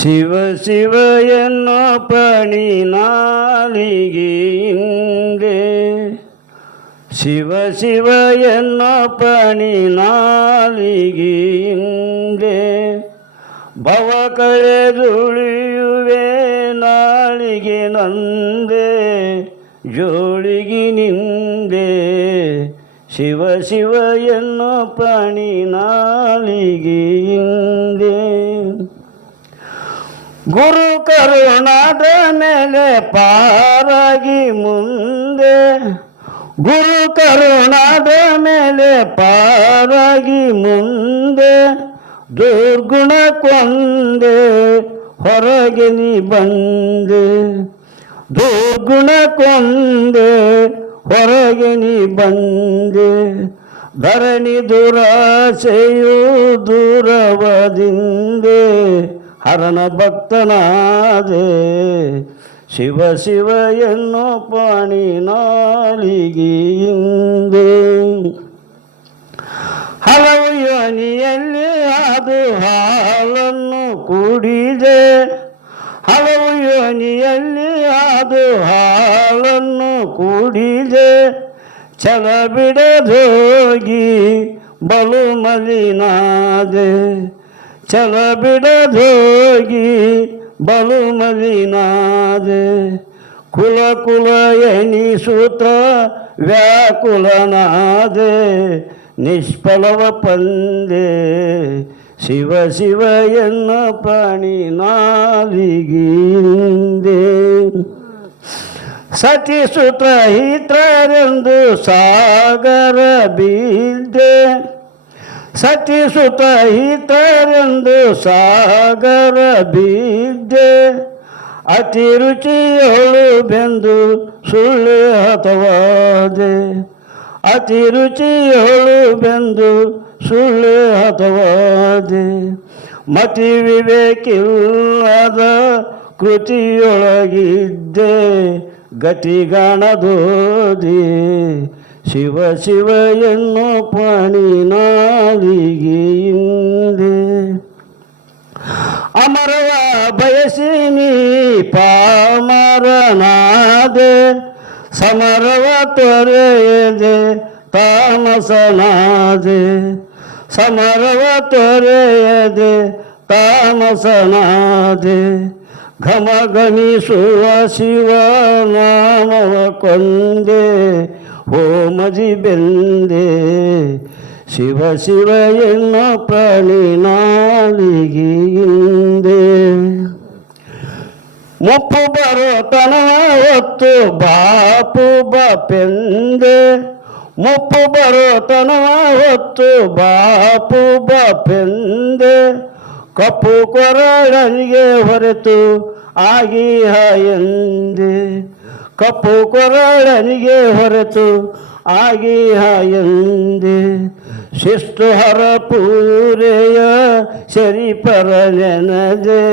ಶಿವ ಶಿವ ಎನ್ನೋ ಪ್ರಾಣಿ ನಾಲಿಗೆಯಿಂದೆ, ಶಿವ ಶಿವ ಎನ್ನೋ ಪ್ರಾಣಿ ನಾಲಿಗೆಯಿಂದೆ, ಭವ ಕಳೆದುಳಿಯುವೆ ನಾಳಿಗೆ ನಂದೆ ಜೋಳಿಗಿನಿಂದೆ. ಶಿವ ಶಿವ ಎನ್ನೋ ಪ್ರಾಣಿ ನಾಲಿಗೆಯಿಂದೆ. ಗುರು ಕರುಣಾದ ಮೇಲೆ ಪಾರಾಗಿ ಮುಂದೆ, ಗುರು ಕರುಣಾದ ಮೇಲೆ ಪಾರಾಗಿ ಮುಂದೆ, ದುರ್ಗುಣ ಕೊಂದೆ ಹೊರಗೆ ನೀ ಬಂದೆ, ದುರ್ಗುಣ ಕೊಂದೆ ಹೊರಗೆ ನೀ ಬಂದೆ. ಧರಣಿ ದುರಾಸೆಯು ದೂರವದಿಂದೆ ಹರನ ಭಕ್ತನಾದೆ. ಶಿವ ಶಿವ ಎನ್ನೋ ಪ್ರಾಣಿ ನಾಲಿಗೆಯಿಂದೆ. ಹಲವು ಯೋನಿಯಲ್ಲಿ ಅದು ಹಾಲನ್ನು ಕುಡಿದೆ, ಹಲವು ಯೋನಿಯಲ್ಲಿ ಅದು ಹಾಲನ್ನು ಕುಡಿದೆ. ಛಲ ಬಿಡದೋಗಿ ಬಲು ಮಲಿನಾದೆ, ಛಲ ಬಿಡದೋಗಿ ಬಲು ಮಲಿನಾದೆ. ಕುಲ ಕುಲ ಎನಿಸುತ್ತ ವ್ಯಾಕುಲನಾದೆ, ನಿಷ್ಫಲವ ಪಂದೆ. ಶಿವ ಶಿವ ಎನ್ನ ಪ್ರಾಣಿ ನಾಲಿಗೆಯಿಂದೆ. ಸತಿಸುತ ಹಿತರೆಂದು ಸಾಗರ ಬಿದ್ದೆ, ಸತಿಸುತ ಹಿತರೆಂದು ಸಾಗರ ಬಿದ್ದೆ. ಅತಿ ರುಚಿಯೊಳು ಬೆಂದು ಸುಳ್ಳು ಹತವಾದೆ, ಅತಿ ರುಚಿಯೊಳು ಬೆಂದು ಸುಳ್ಳು ಹತವಾದೆ. ಮತಿ ವಿವೇಕಿಲ್ಲದ ಕೃತಿಯೊಳಗಿದ್ದೆ, ಗತಿಗಾಣದೋದೆ. ಶಿವ ಶಿವ ಎನ್ನೋ ಪ್ರಾಣಿ ನಾಲಿಗೆಯಿಂದೆ. ಅಮರವ ಬಯಸಿ ನೀ ಪಾಮರನಾದೆ, ಸಮರವ ತೊರೆಯದೆ ತಾಮಸನಾದೆ, ಸಮರವ ತೊರೆಯದೆ ತಾಮಸನಾದೆ. ಘಮ ಘಮಿಸುವ ಶಿವ ನಾಮವ ಕೊಂದೆ, ಹೋಮದಿ ಬೆಂದೆ. ಶಿವ ಶಿವ ಎನ್ನೋ ಪ್ರಾಣಿ ನಾಲಿಗೆಯಿಂದೆ. ಮುಪ್ಪು ಬರೋ ತನವ ಹೊತ್ತು ಬಾಪು ಬಾಪೆಂದೆ, ಮುಪ್ಪು ಬರೋ ತನವ ಹೊತ್ತು ಬಾಪು ಬಾಪೆಂದೆ. ಕಪ್ಪು ಕೊರಳನಿಗೆ ಹೊರತು ಆಗಿ ಎಂದೆ, ಕಪ್ಪು ಕೊರಳನಿಗೆ ಹೊರತು ಆಗಿ ಎಂದೆ. ಶಿಸ್ತು ಹರ ಪೂರೆಯ ಶರೀಫರ ನೆನದೆ,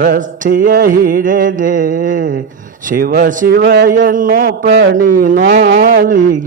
ರಸ್ತಿಯ ಹಿಡಿದೆ. ಶಿವ ಶಿವ ಎನ್ನೋ ಪ್ರಾಣಿ ನಾಲಿಗೆಯಿಂದೆ.